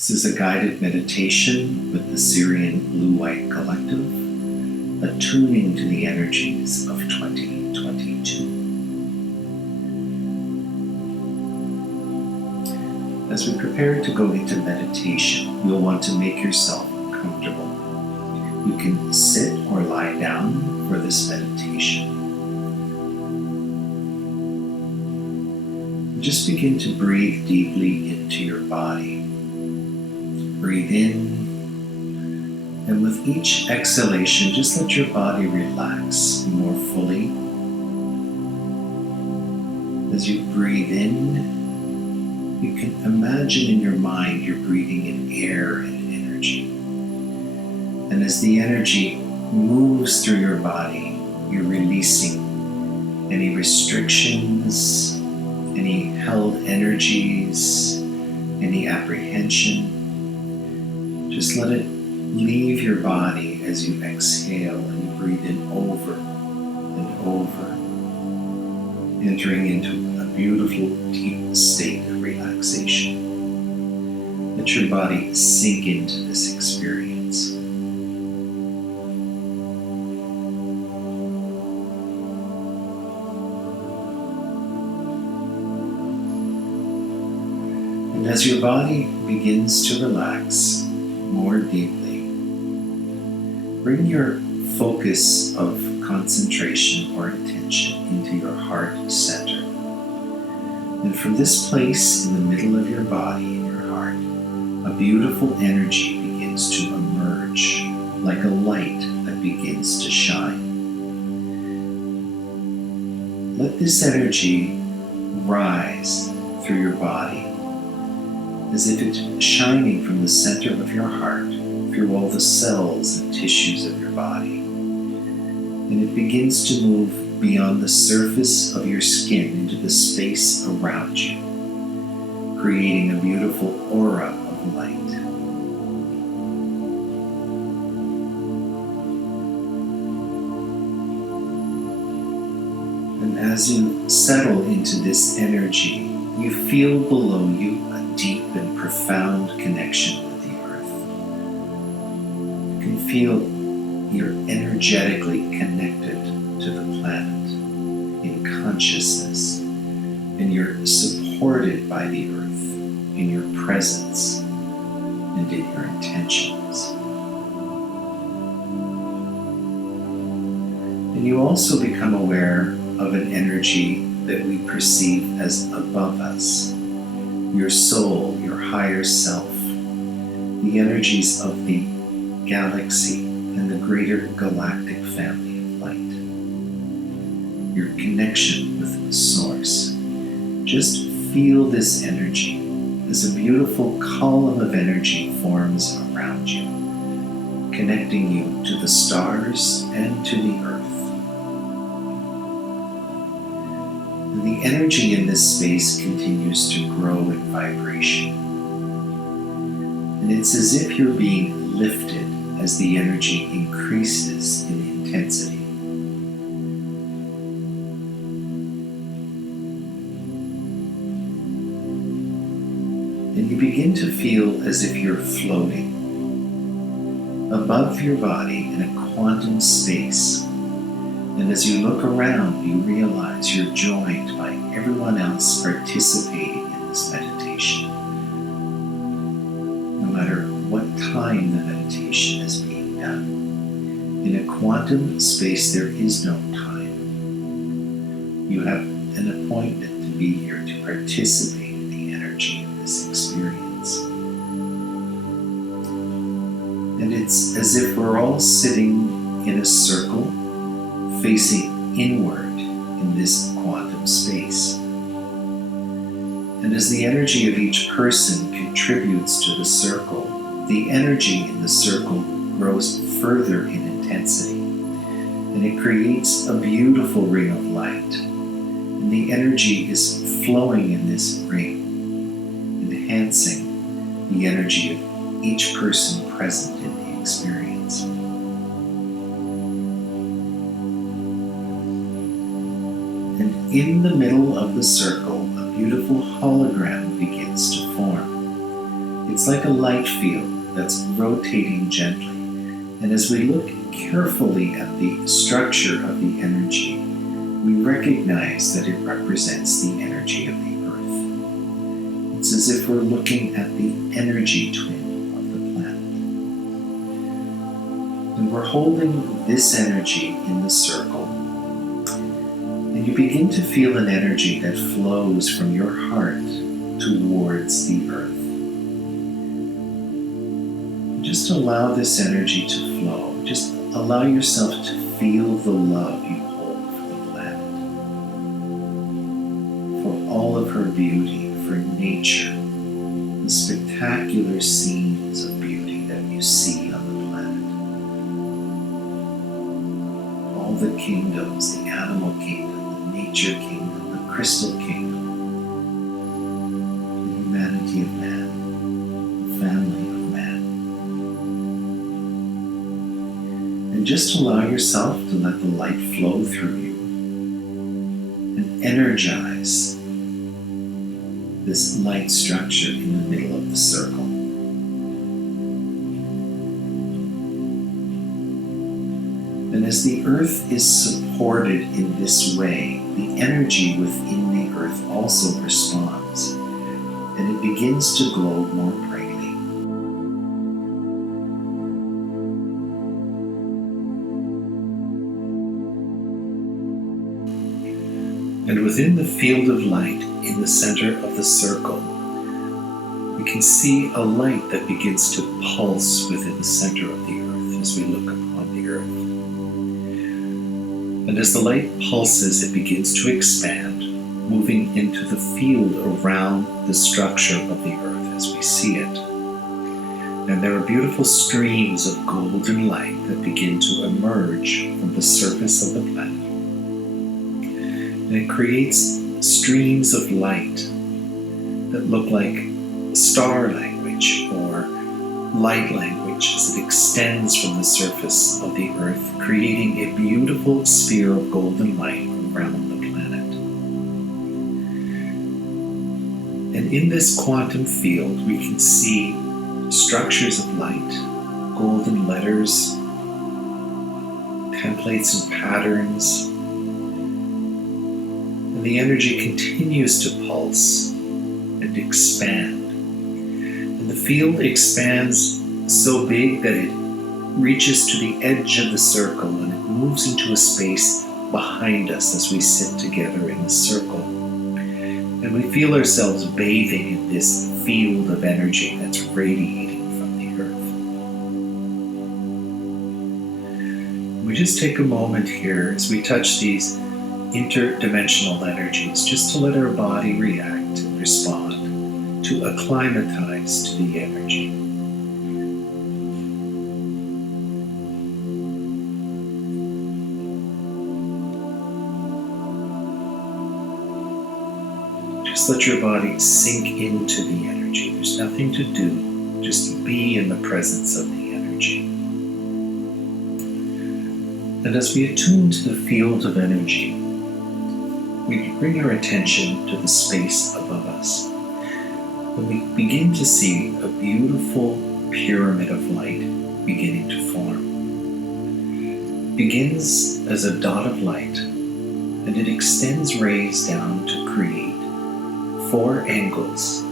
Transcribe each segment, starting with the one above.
This is a guided meditation with the Sirian Blue White Collective, attuning to the energies of 2022. As we prepare to go into meditation, you'll want to make yourself comfortable. You can sit or lie down for this meditation. Just begin to breathe deeply into your body. Breathe in, and with each exhalation, just let your body relax more fully. As you breathe in, you can imagine in your mind you're breathing in air and energy. And as the energy moves through your body, you're releasing any restrictions, any held energies, any apprehension. Just let it leave your body as you exhale and you breathe in over and over, entering into a beautiful, deep state of relaxation. Let your body sink into this experience. And as your body begins to relax more deeply, bring your focus of concentration or attention into your heart center. And from this place in the middle of your body, in your heart, a beautiful energy begins to emerge, like a light that begins to shine. Let this energy rise through your body, as if it's shining from the center of your heart through all the cells and tissues of your body. And it begins to move beyond the surface of your skin into the space around you, creating a beautiful aura of light. And as you settle into this energy, you feel below you a deep and profound connection with the earth. You can feel you're energetically connected to the planet in consciousness, and you're supported by the earth in your presence and in your intentions. And you also become aware of an energy that we perceive as above us, your soul, your higher self, the energies of the galaxy and the greater galactic family of light, your connection with the source. Just feel this energy as a beautiful column of energy forms around you, connecting you to the stars and to the earth. And the energy in this space continues to grow in vibration. And it's as if you're being lifted as the energy increases in intensity. And you begin to feel as if you're floating above your body in a quantum space. And as you look around, you realize you're joined by everyone else participating in this meditation. No matter what time the meditation is being done. In a quantum space, there is no time. You have an appointment to be here to participate in the energy of this experience. And it's as if we're all sitting in a circle, facing inward in this quantum space. And as the energy of each person contributes to the circle, the energy in the circle grows further in intensity, and it creates a beautiful ring of light. And the energy is flowing in this ring, enhancing the energy of each person present in the experience. And in the middle of the circle, a beautiful hologram begins to form. It's like a light field that's rotating gently. And as we look carefully at the structure of the energy, we recognize that it represents the energy of the Earth. It's as if we're looking at the energy twin of the planet. And we're holding this energy in the circle. And you begin to feel an energy that flows from your heart towards the Earth. Just allow this energy to flow. Just allow yourself to feel the love you hold for the planet, for all of her beauty, for nature, the spectacular scenes of beauty that you see on the planet. All the kingdoms, the animal kingdom, the nature kingdom, the crystal kingdom, the humanity of man, the family of man. And just allow yourself to let the light flow through you and energize this light structure in the middle of the circle. And as the Earth is supported in this way, the energy within the Earth also responds, and it begins to glow more brightly. And within the field of light in the center of the circle, we can see a light that begins to pulse within the center of the Earth as we look upon the Earth. And as the light pulses, it begins to expand, moving into the field around the structure of the Earth as we see it. And there are beautiful streams of golden light that begin to emerge from the surface of the planet. And it creates streams of light that look like star language or light language as it extends from the surface of the Earth, creating a beautiful sphere of golden light around the planet. And in this quantum field, we can see structures of light, golden letters, templates and patterns. And the energy continues to pulse and expand. And the field expands so big that it reaches to the edge of the circle and it moves into a space behind us as we sit together in the circle. And we feel ourselves bathing in this field of energy that's radiating from the Earth. We just take a moment here as we touch these interdimensional energies, just to let our body react and respond, to acclimatize to the energy. Just let your body sink into the energy. There's nothing to do, just be in the presence of the energy. And as we attune to the field of energy, we bring our attention to the space above us. And we begin to see a beautiful pyramid of light beginning to form. It begins as a dot of light, and it extends rays down to create 4 angles,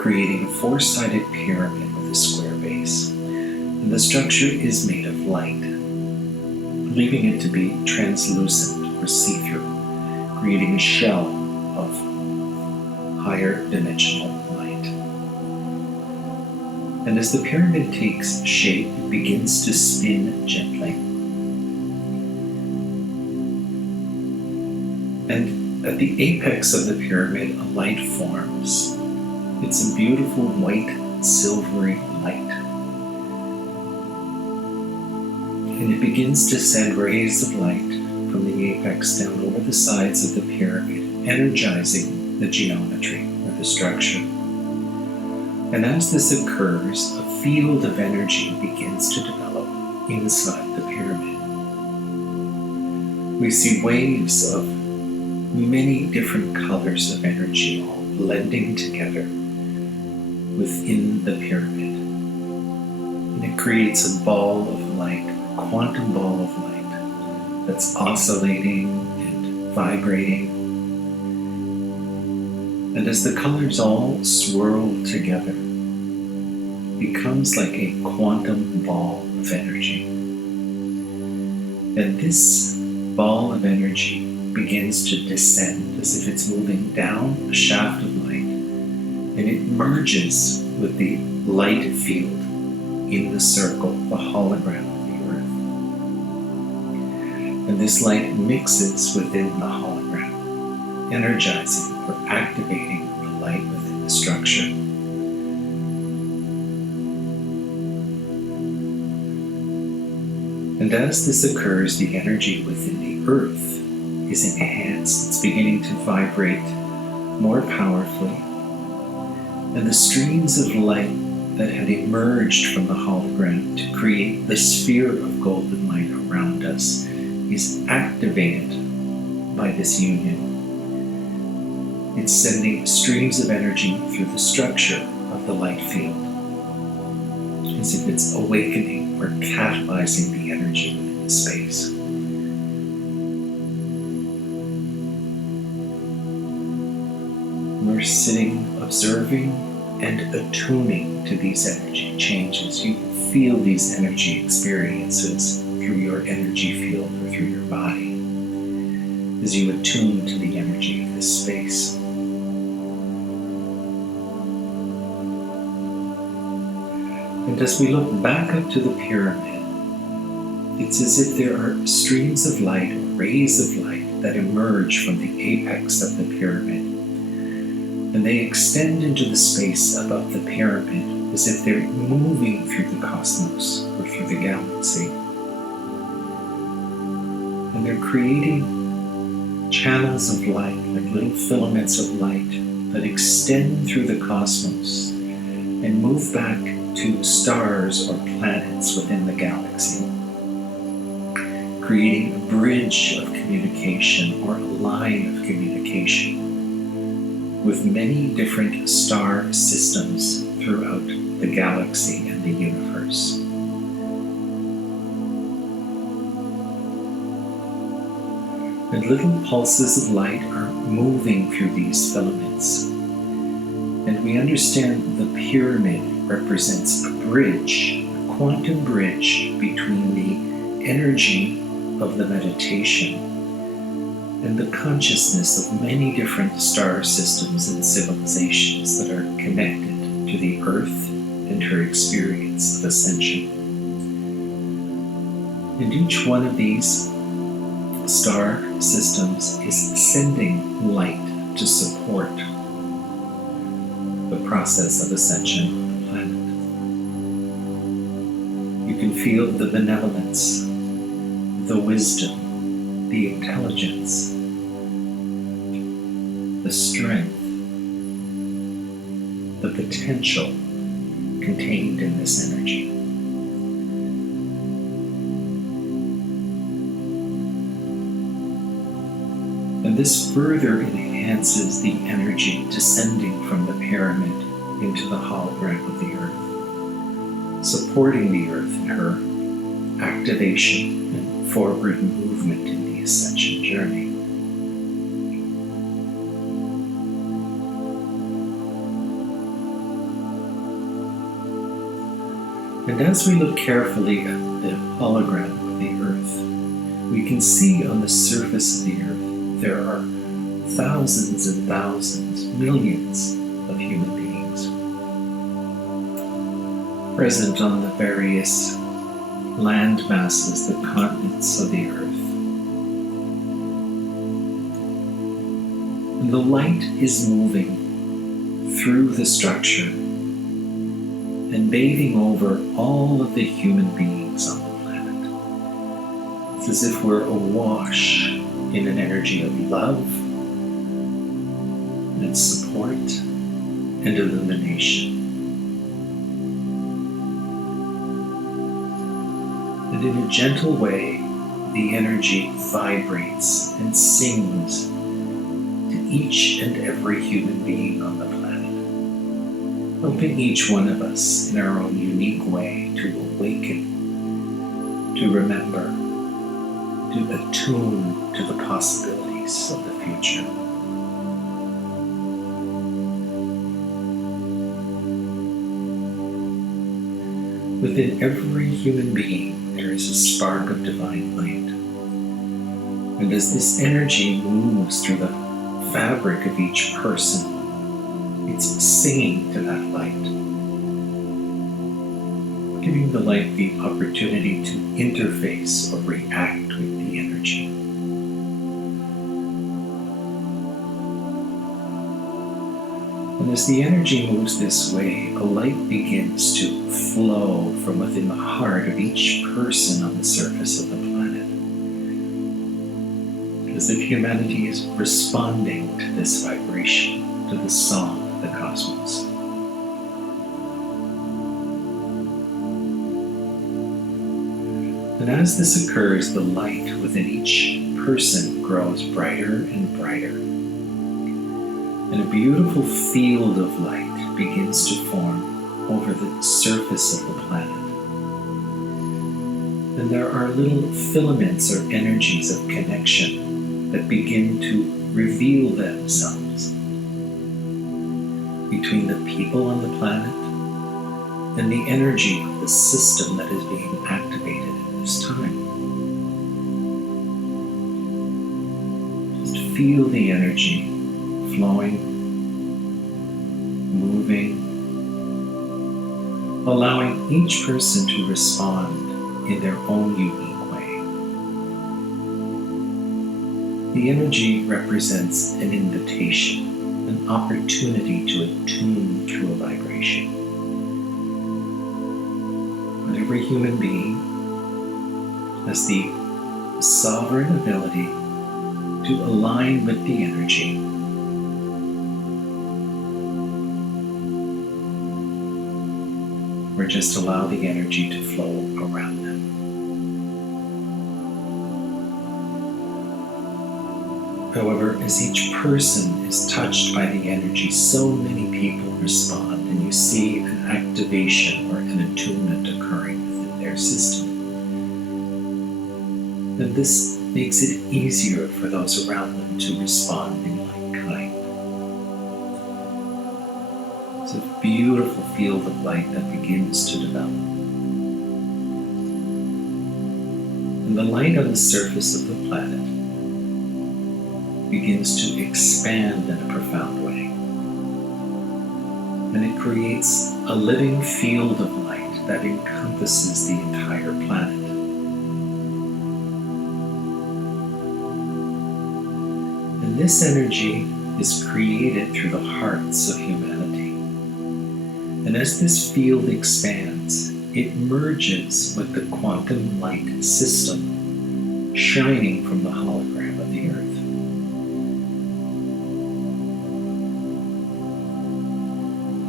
creating a 4-sided pyramid with a square base. And the structure is made of light, leaving it to be translucent or see-through, creating a shell of higher dimensional light. And as the pyramid takes shape, it begins to spin gently. And at the apex of the pyramid, a light forms. It's a beautiful white, silvery light. And it begins to send rays of light from the apex down over the sides of the pyramid, energizing the geometry or the structure. And as this occurs, a field of energy begins to develop inside the pyramid. We see waves of many different colors of energy all blending together, within the pyramid. And it creates a ball of light, a quantum ball of light that's oscillating and vibrating. And as the colors all swirl together, it becomes like a quantum ball of energy. And this ball of energy begins to descend as if it's moving down a shaft of light, and it merges with the light field in the circle, the hologram of the earth. And this light mixes within the hologram, energizing or activating the light within the structure. And as this occurs, the energy within the earth is enhanced. It's beginning to vibrate more powerfully. And the streams of light that had emerged from the hologram to create the sphere of golden light around us is activated by this union. It's sending streams of energy through the structure of the light field, as if it's awakening or catalyzing the energy within the space. We're sitting, observing, and attuning to these energy changes. You feel these energy experiences through your energy field or through your body as you attune to the energy of this space. And as we look back up to the pyramid, it's as if there are streams of light, rays of light that emerge from the apex of the pyramid. And they extend into the space above the pyramid as if they're moving through the cosmos or through the galaxy. And they're creating channels of light, like little filaments of light that extend through the cosmos and move back to stars or planets within the galaxy, creating a bridge of communication or a line of communication with many different star systems throughout the galaxy and the universe. And little pulses of light are moving through these filaments. And we understand the pyramid represents a bridge, a quantum bridge between the energy of the meditation and the consciousness of many different star systems and civilizations that are connected to the Earth and her experience of ascension. And each one of these star systems is sending light to support the process of ascension on the planet. You can feel the benevolence, the wisdom, the intelligence, the strength, the potential contained in this energy. And this further enhances the energy descending from the pyramid into the hologram of the earth, supporting the earth in her activation and forward movement in the ascension journey. And as we look carefully at the hologram of the earth, we can see on the surface of the earth there are thousands and thousands, millions of human beings present on the various land masses, the continents of the earth. And the light is moving through the structure and bathing over all of the human beings on the planet. It's as if we're awash in an energy of love and support and illumination. And in a gentle way, the energy vibrates and sings to each and every human being on the planet. helping each one of us in our own unique way to awaken, to remember, to attune to the possibilities of the future. Within every human being, there is a spark of divine light. And as this energy moves through the fabric of each person, it's singing to that light, giving the light the opportunity to interface or react with the energy. And as the energy moves this way, a light begins to flow from within the heart of each person on the surface of the planet, as if humanity is responding to this vibration, to the song of the cosmos. And as this occurs, the light within each person grows brighter and brighter, and a beautiful field of light begins to form over the surface of the planet. And there are little filaments or energies of connection that begin to reveal themselves between the people on the planet and the energy of the system that is being activated at this time. Just feel the energy flowing, moving, allowing each person to respond in their own unique way. The energy represents an invitation, an opportunity to attune to a vibration. But every human being has the sovereign ability to align with the energy or just allow the energy to flow around them. However, as each person is touched by the energy, so many people respond, and you see an activation or an attunement occurring within their system. And this makes it easier for those around them to respond in like kind. It's a beautiful field of light that begins to develop. And the light on the surface of the planet begins to expand in a profound way. And it creates a living field of light that encompasses the entire planet. And this energy is created through the hearts of humanity. And as this field expands, it merges with the quantum light system shining from the hologram of the Earth.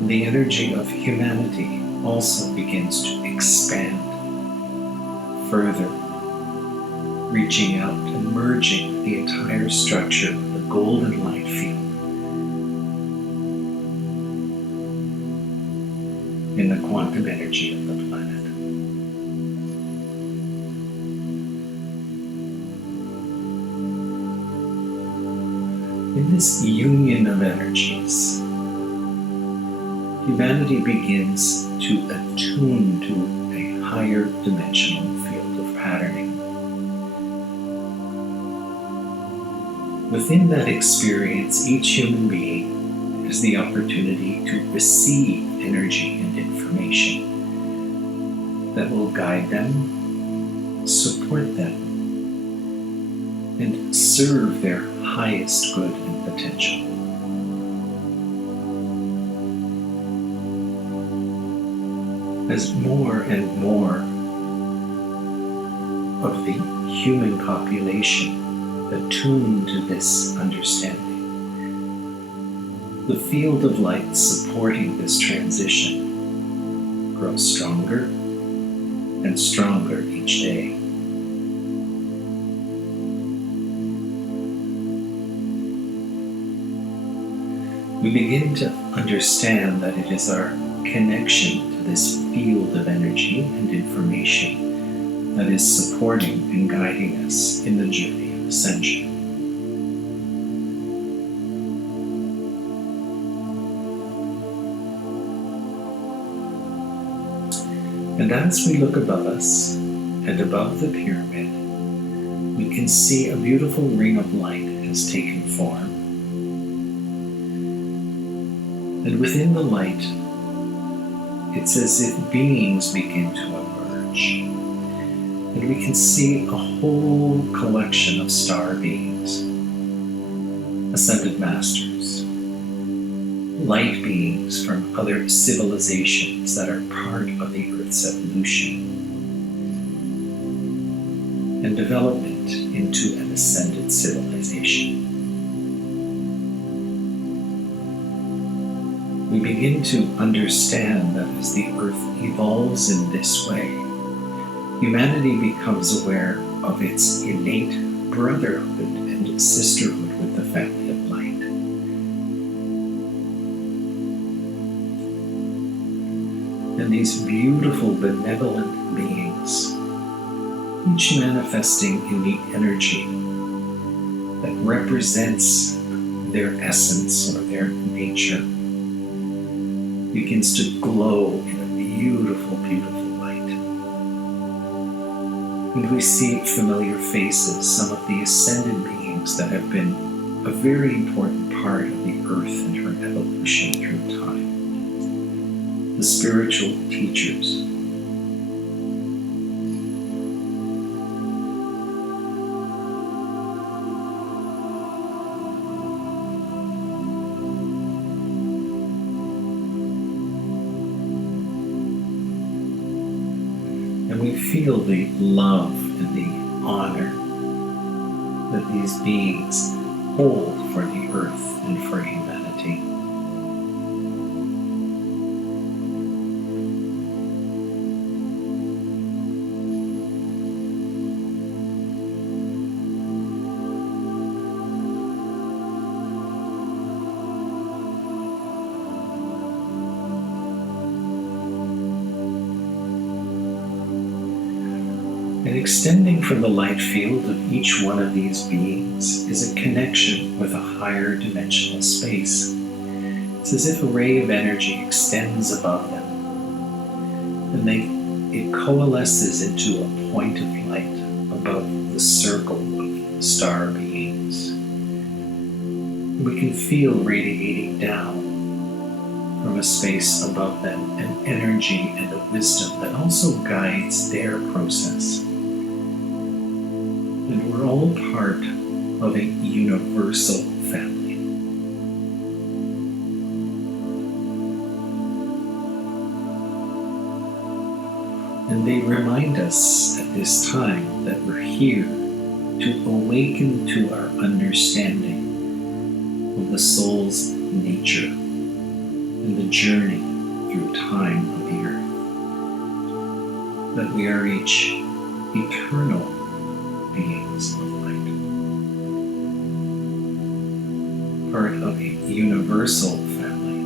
The energy of humanity also begins to expand further, reaching out and merging the entire structure of the golden light field in the quantum energy of the planet. In this union of energies, humanity begins to attune to a higher dimensional field of patterning. Within that experience, each human being has the opportunity to receive energy and information that will guide them, support them, and serve their highest good and potential. As more and more of the human population attune to this understanding, the field of light supporting this transition grows stronger and stronger each day. We begin to understand that it is our connection to this field of energy and information that is supporting and guiding us in the journey of ascension. And as we look above us and above the pyramid, we can see a beautiful ring of light has taken form. And within the light, it's as if beings begin to emerge. And we can see a whole collection of star beings, ascended masters, light beings from other civilizations that are part of the Earth's evolution and development into an ascended civilization. We begin to understand that as the Earth evolves in this way, humanity becomes aware of its innate brotherhood and sisterhood with the family of light. And these beautiful, benevolent beings, each manifesting in the energy that represents their essence or their nature, begins to glow in a beautiful, beautiful light. And we see familiar faces, some of the ascended beings that have been a very important part of the Earth and her evolution through time. The spiritual teachers. And we feel the love and the honor that these beings hold for the Earth and for humanity. And extending from the light field of each one of these beings is a connection with a higher dimensional space. It's as if a ray of energy extends above them, and it coalesces into a point of light above the circle of star beings. We can feel radiating down from a space above them an energy and a wisdom that also guides their process. And we're all part of a universal family. And they remind us at this time that we're here to awaken to our understanding of the soul's nature and the journey through time of the earth. That we are each eternal beings of light, part of a universal family.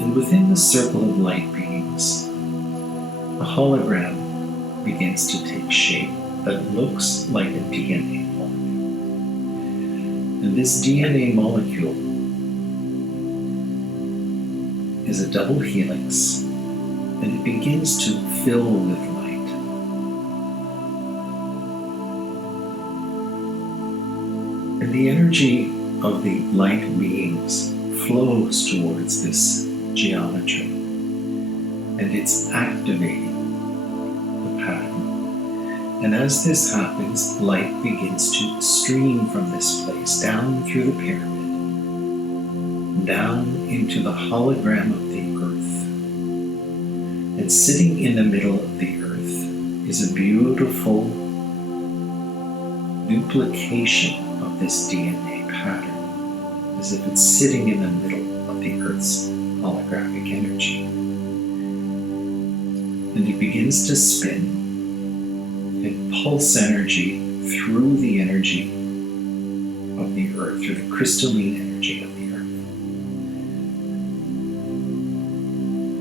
And within the circle of light beings, a hologram begins to take shape that looks like a DNA molecule. And this DNA molecule is a double helix, and it begins to fill with light. And the energy of the light beings flows towards this geometry, and it's activating the pattern. And as this happens, light begins to stream from this place down through the pyramid, down into the hologram of the earth. And sitting in the middle of the earth is a beautiful duplication of this DNA pattern, as if it's sitting in the middle of the earth's holographic energy. And it begins to spin and pulse energy through the energy of the earth, through the crystalline energy of the earth.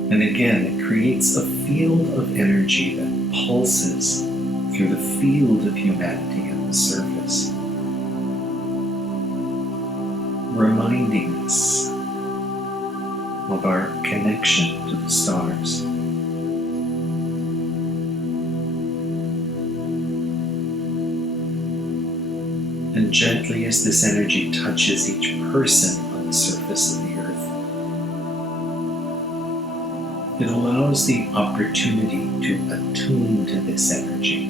And again, it creates a field of energy that pulses through the field of humanity on the surface, reminding us of our connection to the stars. And gently as this energy touches each person on the surface of the earth, it allows the opportunity to attune to this energy.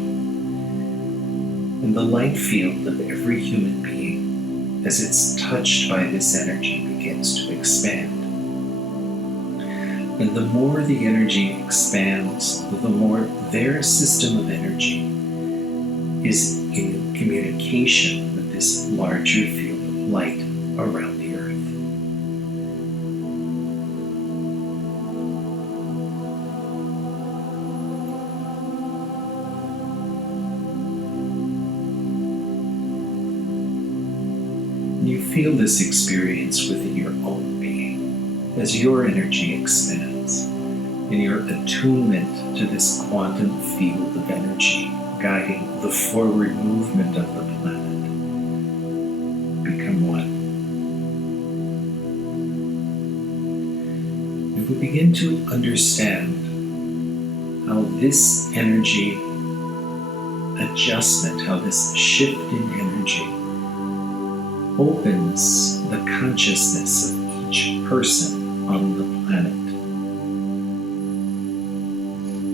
And the light field of every human being, as it's touched by this energy, begins to expand. And the more the energy expands, the more their system of energy is in communication with this larger field of light around the earth. You feel this experience within your own being as your energy expands and your attunement to this quantum field of energy guiding the forward movement of the planet become one. And we begin to understand how this energy adjustment, how this shift in energy opens the consciousness of each person on the planet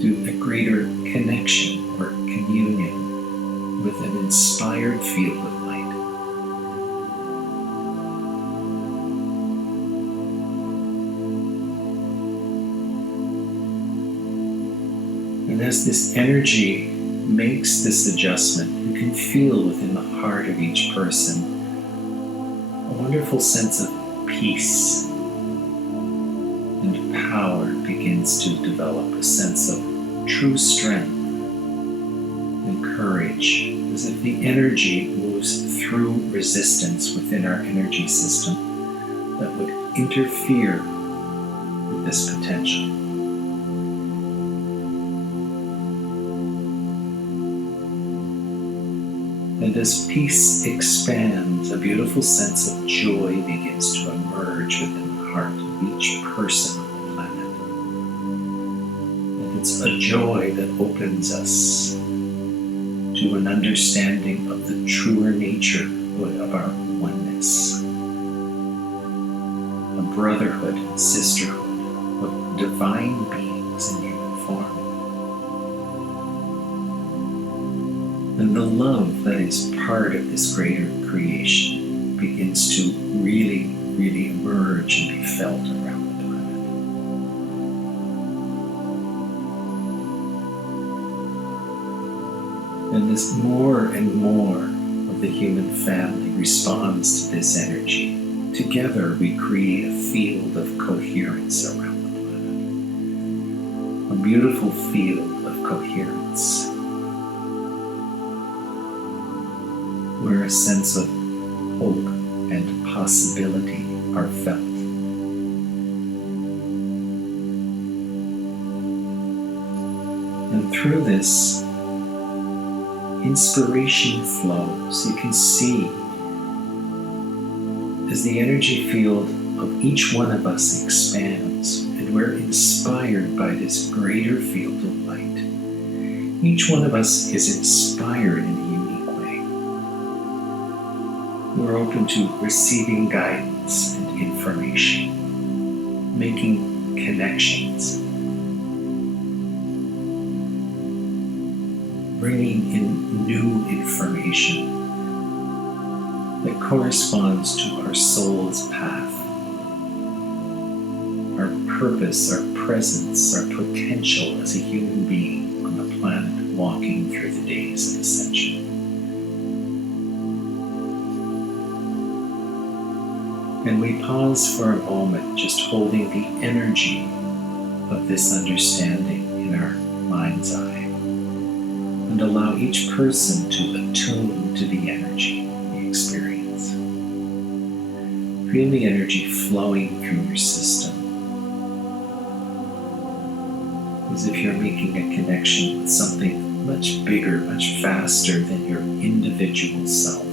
to a greater connection or communion with an inspired field of light. And as this energy makes this adjustment, you can feel within the heart of each person a wonderful sense of peace and power begins to develop, a sense of true strength and courage, as if the energy moves through resistance within our energy system that would interfere with this potential. And as peace expands, a beautiful sense of joy begins to emerge within the heart of each person on the planet. And it's a joy that opens us to an understanding of the truer nature of our oneness, a brotherhood and sisterhood of divine beings in human form. And the love that is part of this greater creation begins to really, really emerge and be felt around the planet. And as more and more of the human family responds to this energy, together we create a field of coherence around the planet. A beautiful field of coherence, where a sense of hope and possibility are felt. And through this, inspiration flows. You can see as the energy field of each one of us expands, and we're inspired by this greater field of light. Each one of us is inspired in a unique way. We're open to receiving guidance and information, making connections, bringing in new information that corresponds to our soul's path, our purpose, our presence, our potential as a human being on the planet walking through the days of ascension. And we pause for a moment, just holding the energy of this understanding in our mind's eye, and allow each person to attune to the energy we experience. Feel the energy flowing through your system, as if you're making a connection with something much bigger, much faster than your individual self,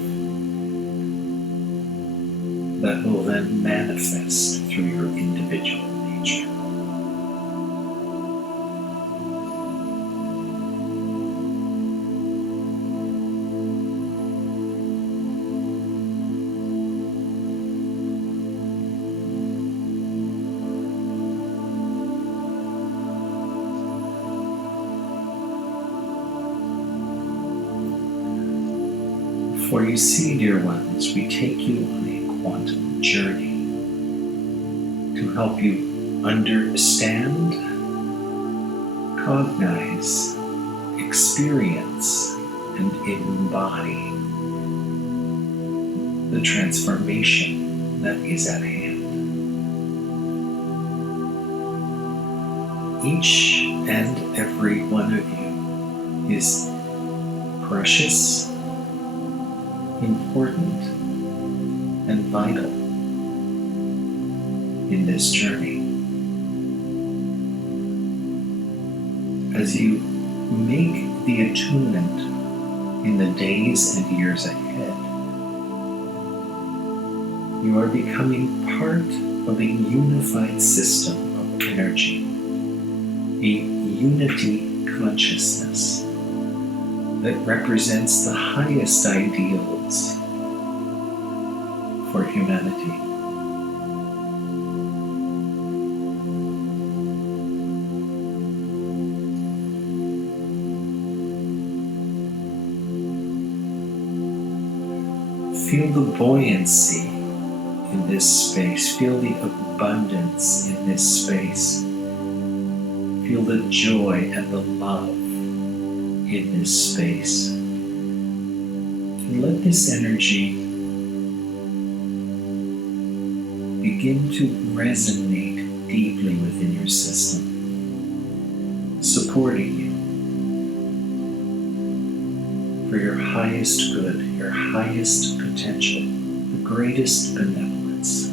that will then manifest through your individual nature. For you see, dear ones, we take you on a quantum journey to help you understand, cognize, experience, and embody the transformation that is at hand. Each and every one of you is precious, important, and vital in this journey. As you make the attunement in the days and years ahead, you are becoming part of a unified system of energy, a unity consciousness that represents the highest ideals for humanity. Feel the buoyancy in this space. Feel the abundance in this space. Feel the joy and the love in this space. And let this energy begin to resonate deeply within your system, supporting you for your highest good, your highest potential, the greatest benevolence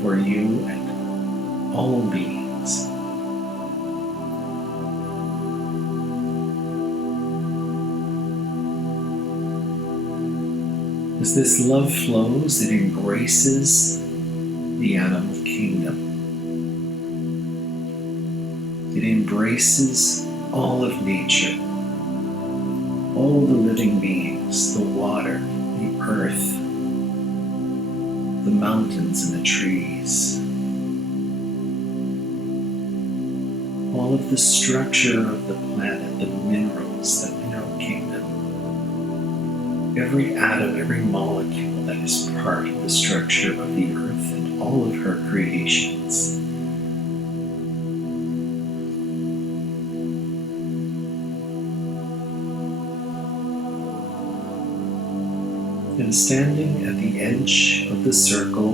for you and all beings. As this love flows, it embraces the animal kingdom. It embraces all of nature, all the living beings, the water, the earth, the mountains and the trees, all of the structure of the planet, the minerals, the mineral kingdom. Every atom, every molecule that is part of the structure of the earth and all of her creations. And standing at the edge of the circle,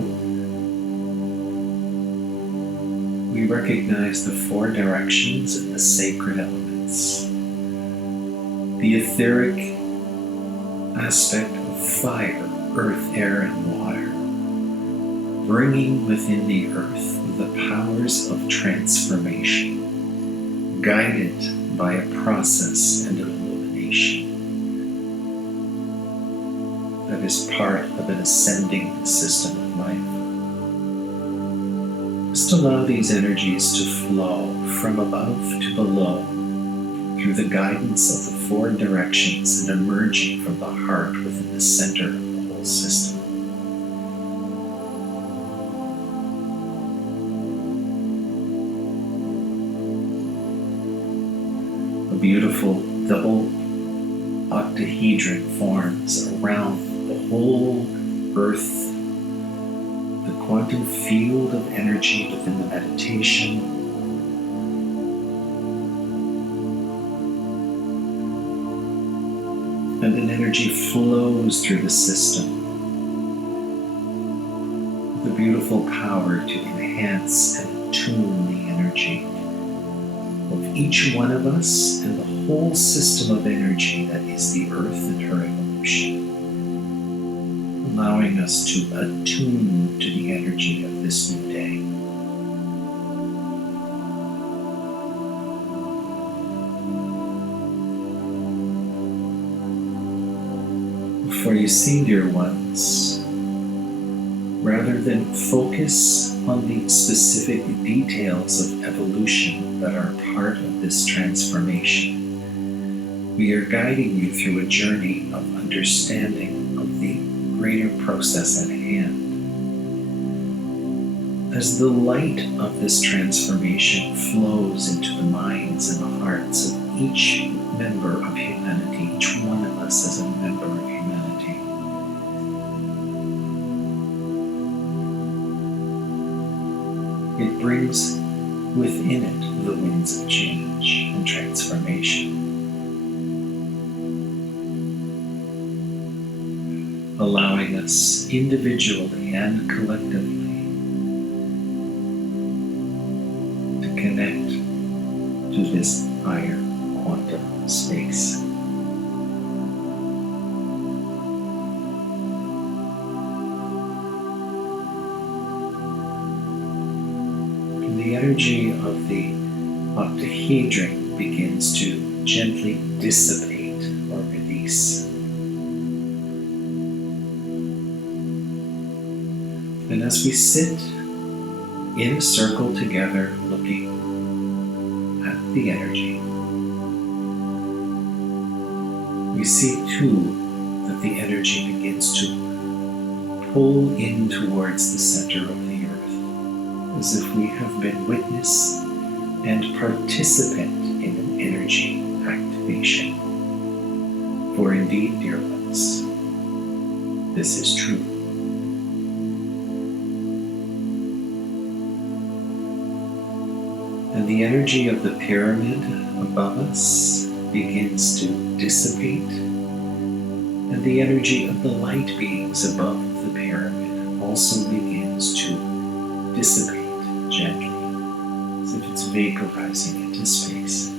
we recognize the four directions and the sacred elements. The etheric aspect of fire, earth, air, and water, bringing within the earth the powers of transformation, guided by a process and of illumination that is part of an ascending system of life. Just allow these energies to flow from above to below through the guidance of the four directions and emerging from the heart within the center of the whole system. A beautiful double octahedron forms around the whole earth, the quantum field of energy within the meditation. And an energy flows through the system with a beautiful power to enhance and attune the energy of each one of us and the whole system of energy that is the earth and her evolution, allowing us to attune to the energy of this new day. For you see, dear ones, rather than focus on the specific details of evolution that are part of this transformation, we are guiding you through a journey of understanding of the greater process at hand. As the light of this transformation flows into the minds and the hearts of each member of humanity, each one of us as a member of humanity, it brings within it the winds of change and transformation, allowing us individually and collectively to connect to this higher quantum space. The energy of the octahedron begins to gently dissipate or release. And as we sit in a circle together looking at the energy, we see too that the energy begins to pull in towards the center of the earth, as if we have been witness and participant in an energy activation. For indeed, dear ones, this is true. And the energy of the pyramid above us begins to dissipate, and the energy of the light beings above the pyramid also begins to dissipate gently, as if it's vaporizing into space.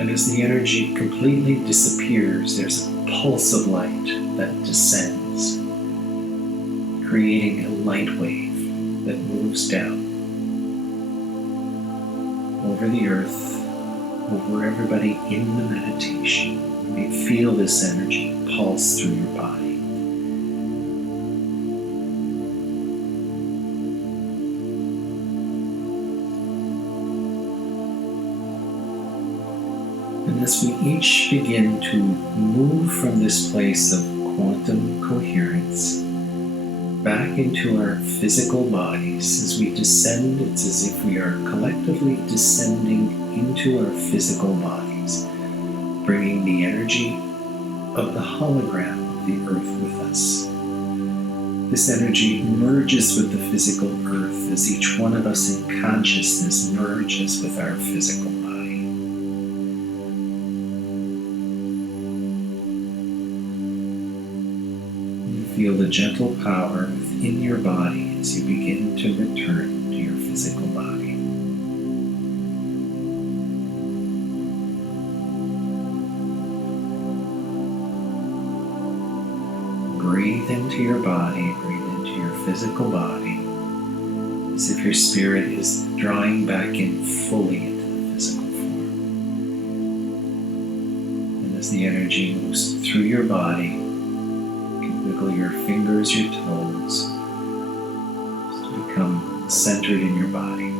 And as the energy completely disappears, there's a pulse of light that descends, creating a light wave that moves down over the earth, over everybody in the meditation. You may feel this energy pulse through your body. And as we each begin to move from this place of quantum coherence back into our physical bodies, as we descend, it's as if we are collectively descending into our physical bodies, bringing the energy of the hologram of the earth with us. This energy merges with the physical earth as each one of us in consciousness merges with our physical body. Feel the gentle power within your body as you begin to return to your physical body. Breathe into your body, breathe into your physical body, as if your spirit is drawing back in fully into the physical form. And as the energy moves through your body, wiggle your fingers, your toes, to become centered in your body.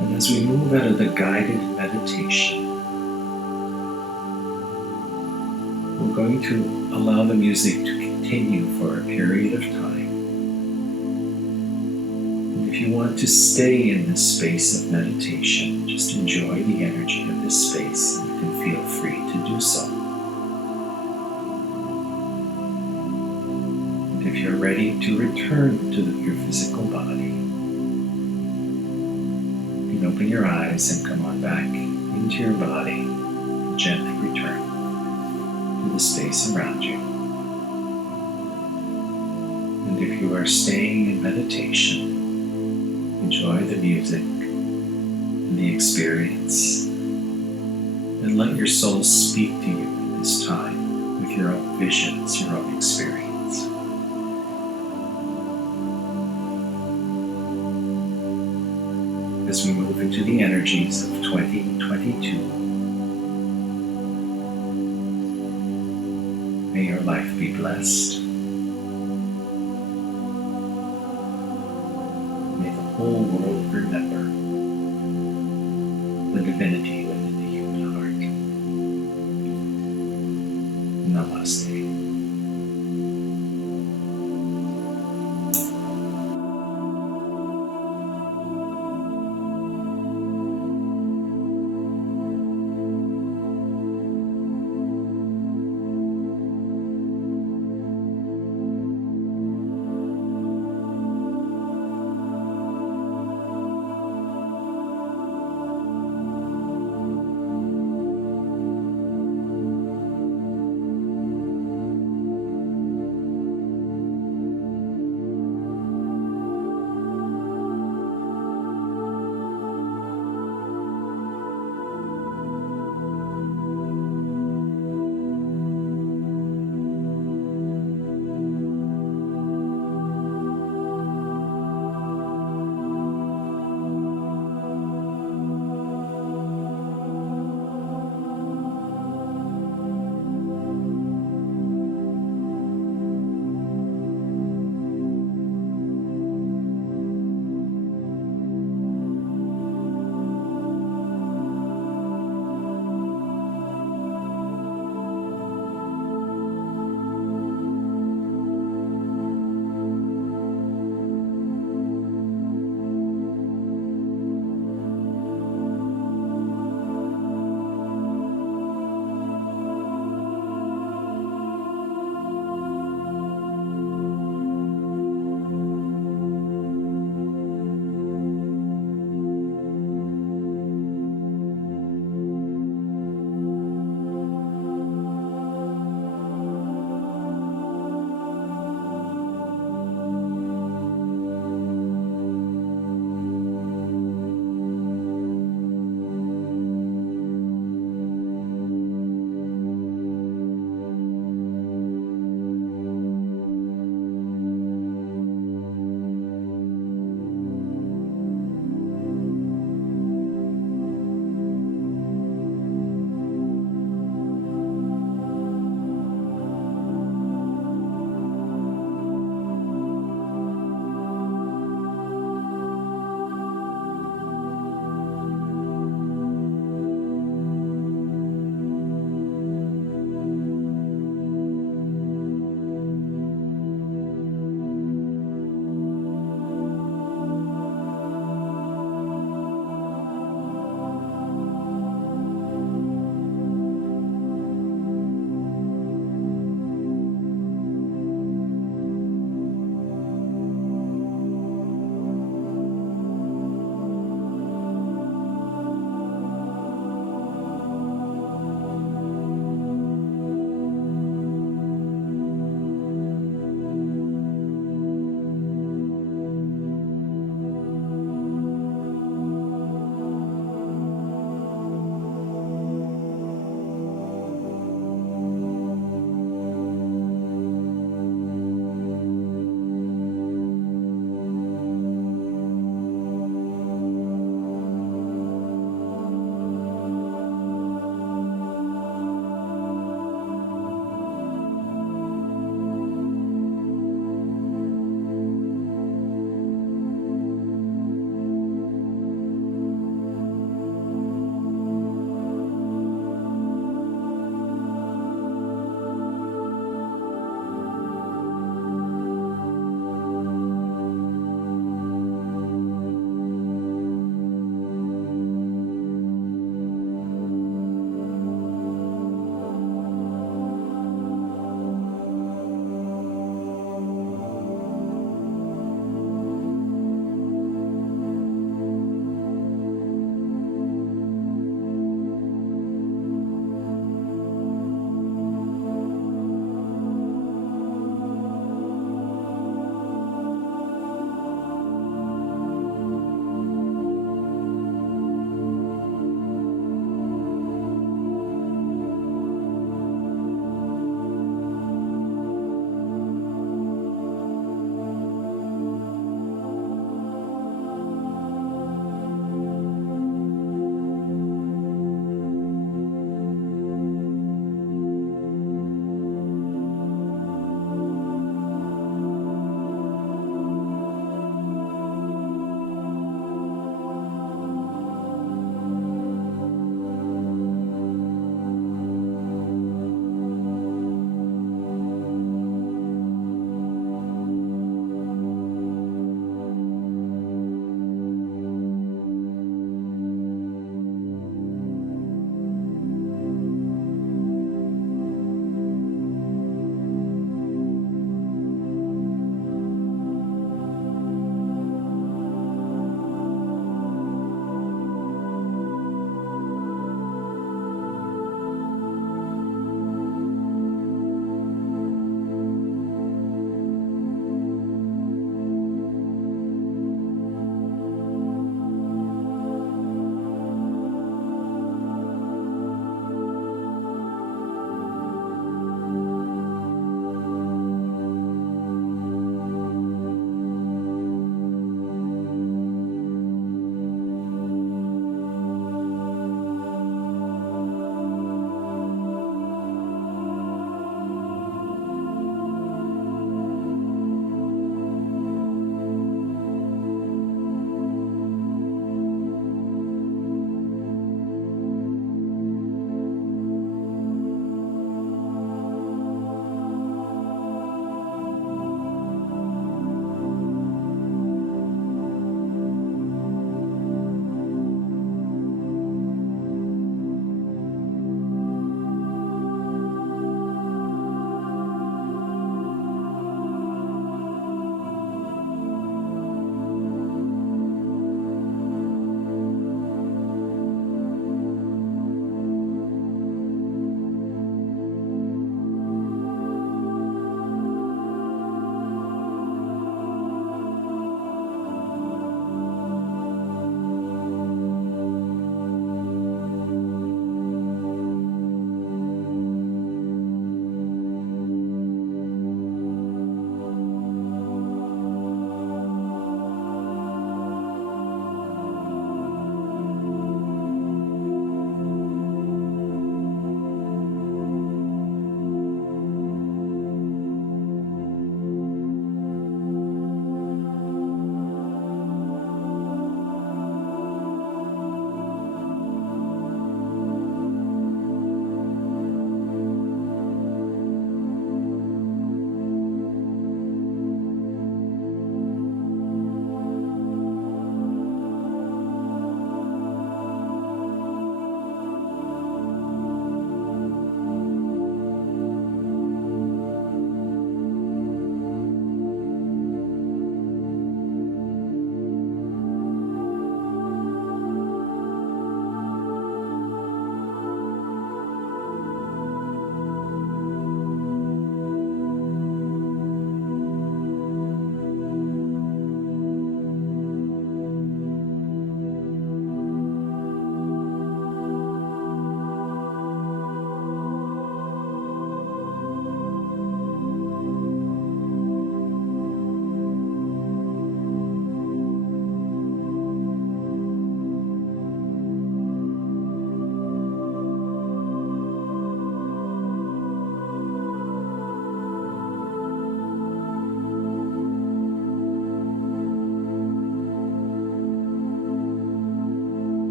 And as we move out of the guided meditation, we're going to allow the music to continue for a period of time. If you want to stay in this space of meditation, just enjoy the energy of this space. You can feel free to do so. And if you're ready to return to your physical body, you can open your eyes and come on back into your body and gently return to the space around you. And if you are staying in meditation, enjoy the music and the experience, and let your soul speak to you at this time with your own visions, your own experience. as we move into the energies of 2022. May your life be blessed. May the whole world remember the divinity